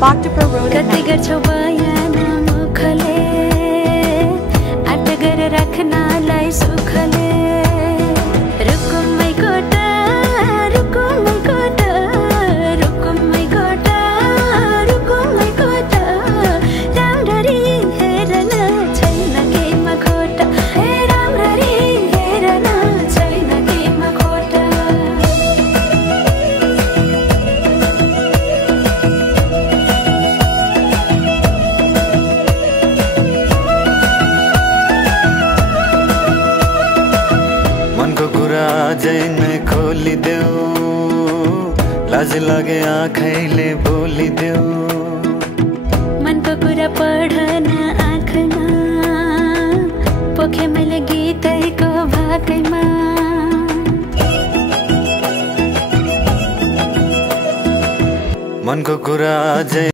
Bhaktapur Road at कति night. गर्छौ बयान मुखले आट गर राख्नलाई सुखले रुकुमै कोटा रुकुमै कोटा रुकुमै कोटा रुकुमै कोटा राम्ररी हेर्न छैन केमा खोटा हे राम्ररी हेर्न छैन केमा खोटा मनको कुरा अझै नै खोलिदेऊ लाज लागे आँखैले बोलिदेऊ मनको कुरा पढ्न आँखमा पोखे मैले गीतैको भाकैमा मनको कुरा अझै